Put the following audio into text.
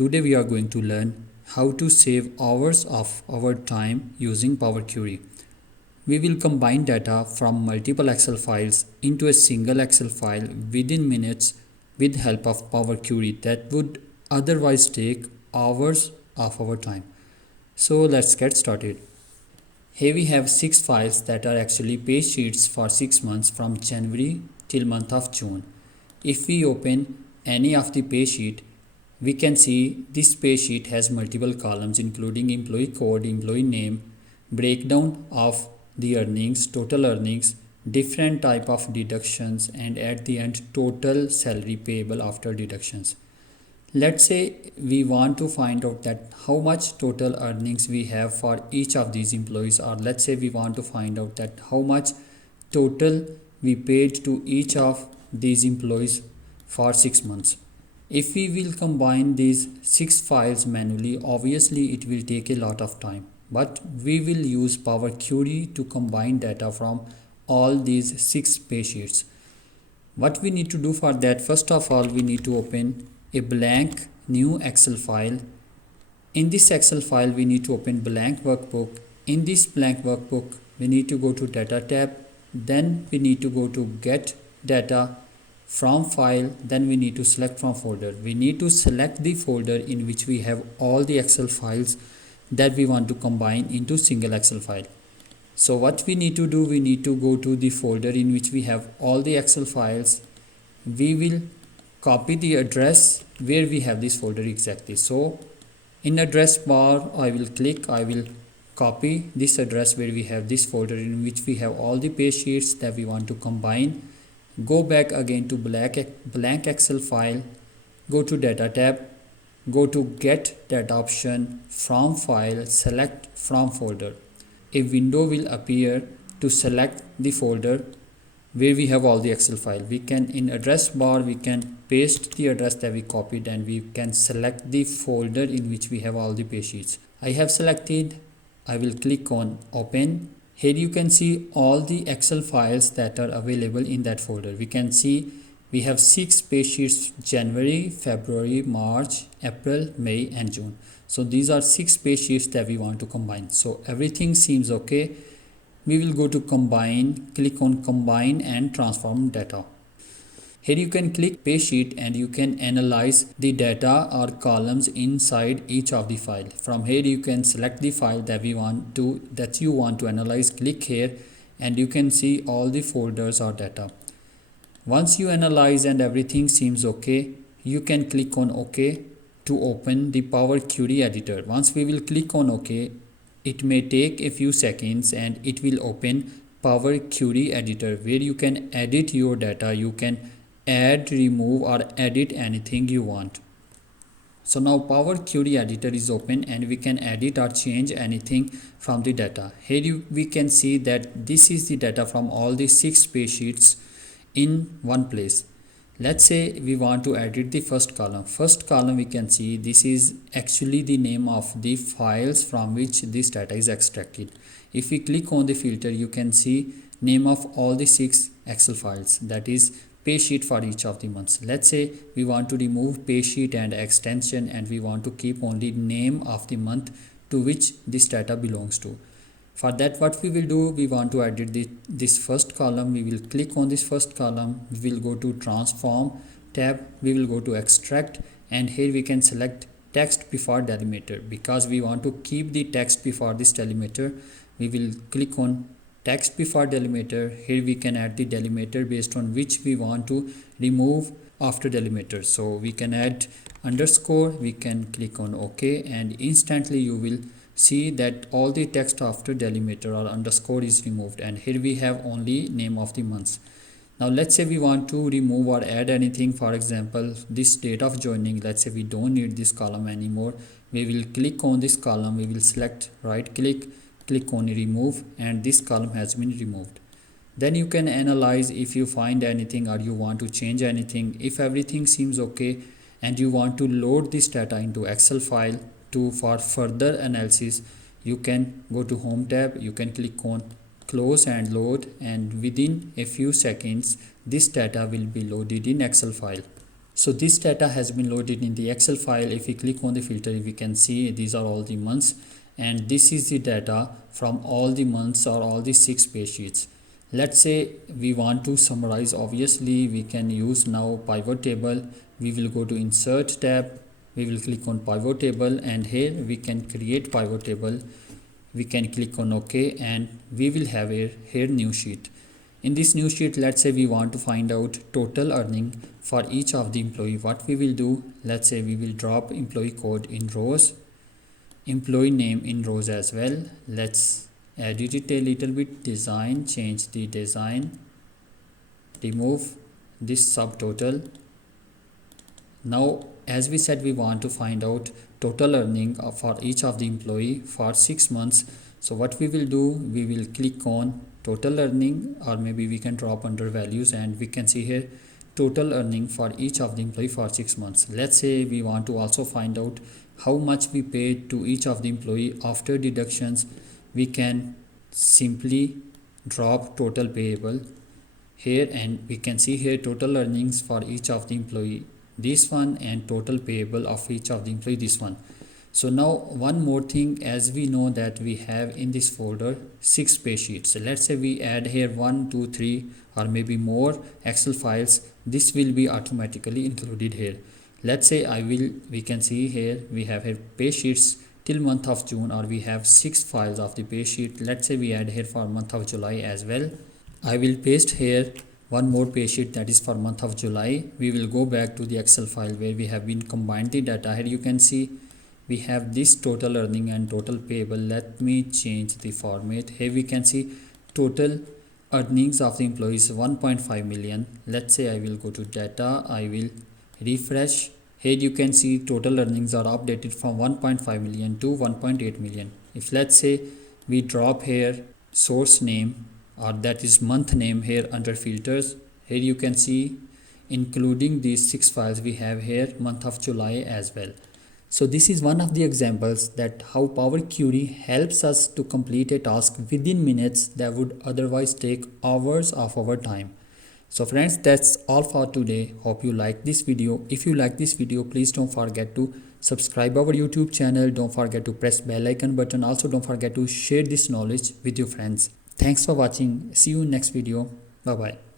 Today we are going to learn how to save hours of our time using Power Query. We will combine data from multiple Excel files into a single Excel file within minutes with help of Power Query that would otherwise take hours of our time. So let's get started. Here we have 6 files that are actually pay sheets for 6 months from January till month of June. If we open any of the pay sheet, we can see this pay sheet has multiple columns including employee code, employee name, breakdown of the earnings, total earnings, different type of deductions, and at the end total salary payable after deductions. Let's say we want to find out that how much total earnings we have for each of these employees, or let's say we want to find out that how much total we paid to each of these employees for 6 months. If we will combine these 6 files manually, obviously it will take a lot of time, but we will use Power Query to combine data from all these 6 pay sheets. What we need to do for that, first of all, we need to open a blank new Excel file. In this Excel file, we need to open blank workbook. In this blank workbook, we need to go to Data tab. Then we need to go to Get Data from File. Then we need to select from folder. We need to select the folder in which we have all the Excel files that we want to combine into single Excel file. So what we need to do, we need to go to the folder in which we have all the Excel files. We will copy the address where we have this folder exactly. So in address bar, I will copy this address where we have this folder in which we have all the pay sheets that we want to combine. Go back again to blank Excel file, go to Data tab, go to Get Data option, from file, select from folder. A window will appear to select the folder where we have all the Excel file. We can, in address bar, we can paste the address that we copied and we can select the folder in which we have all the pay sheets. I have selected. I will click on open. Here you can see all the Excel files that are available in that folder. We can see we have 6 pay sheets: January, February, March, April, May and June. So these are 6 pay sheets that we want to combine. So everything seems okay. We will go to combine, click on combine and transform data. Here you can click pay sheet and you can analyze the data or columns inside each of the file. From here you can select the file that you want to analyze. Click here and you can see all the folders or data. Once you analyze and everything seems okay, you can click on OK to open the Power Query editor. Once we will click on OK, it may take a few seconds and it will open Power Query editor where you can edit your data. You can add, remove or edit anything you want. So now Power Query editor is open and we can edit or change anything from the data. Here we can see that this is the data from all the 6 pay sheets in one place. Let's say we want to edit the first column. First column, we can see this is actually the name of the files from which this data is extracted. If we click on the filter, you can see name of all the 6 Excel files, that is pay sheet for each of the months. Let's say we want to remove pay sheet and extension and we want to keep only name of the month to which this data belongs to. For that, what we will do, we want to edit this first column. We will click on this first column. We will go to transform tab. We will go to extract and here we can select text before delimiter. Because we want to keep the text before this delimiter, we will click on text before delimiter. Here we can add the delimiter based on which we want to remove after delimiter. So we can add underscore. We can click on OK and instantly you will see that all the text after delimiter or underscore is removed and here we have only name of the months. Now let's say we want to remove or add anything. For example, this date of joining, let's say we don't need this column anymore. We will click on this column. We will select, right click on remove and this column has been removed. Then you can analyze if you find anything or you want to change anything. If everything seems okay and you want to load this data into Excel file for further analysis, you can go to home tab. You can click on close and load and within a few seconds this data will be loaded in Excel file. So this data has been loaded in the Excel file. If we click on the filter, we can see these are all the months, and this is the data from all the months or all the 6 pay sheets. Let's say we want to summarize. Obviously we can use now pivot table. We will go to insert tab, we will click on pivot table, and here we can create pivot table. We can click on OK, and we will have here new sheet. In this new sheet, let's say we want to find out total earning for each of the employee. What we will do, let's say we will drop employee code in rows, employee name in rows as well. Let's edit it a little bit, design, change the design, remove this subtotal. Now as we said, we want to find out total earning for each of the employee for 6 months. So what we will do, we will click on total earning, or maybe we can drop under values, and we can see here total earning for each of the employee for 6 months. Let's say we want to also find out how much we paid to each of the employee after deductions. We can simply drop total payable here, and we can see here total earnings for each of the employee, this one, and total payable of each of the employee, this one. So now one more thing, as we know that we have in this folder 6 pay sheets. So let's say we add here 1, 2, 3 or maybe more Excel files. This will be automatically included here. Let's say we can see here we have here pay sheets till month of June, or we have 6 files of the pay sheet. Let's say we add here for month of July as well. I will paste here one more pay sheet, that is for month of July. We will go back to the Excel file where we have been combined the data. Here you can see we have this total earning and total payable. Let me change the format. Here we can see total earnings of the employees 1.5 million. Let's say I will go to data, I will refresh. Here you can see total earnings are updated from 1.5 million to 1.8 million. If let's say we drop here source name, or that is month name, here under filters, here you can see including these 6 files we have here month of July as well. So this is one of the examples that how Power Query helps us to complete a task within minutes that would otherwise take hours of our time. So friends, that's all for today. Hope you like this video. If you like this video, please don't forget to subscribe our YouTube channel. Don't forget to press bell icon button. Also don't forget to share this knowledge with your friends. Thanks for watching. See you in next video. Bye bye.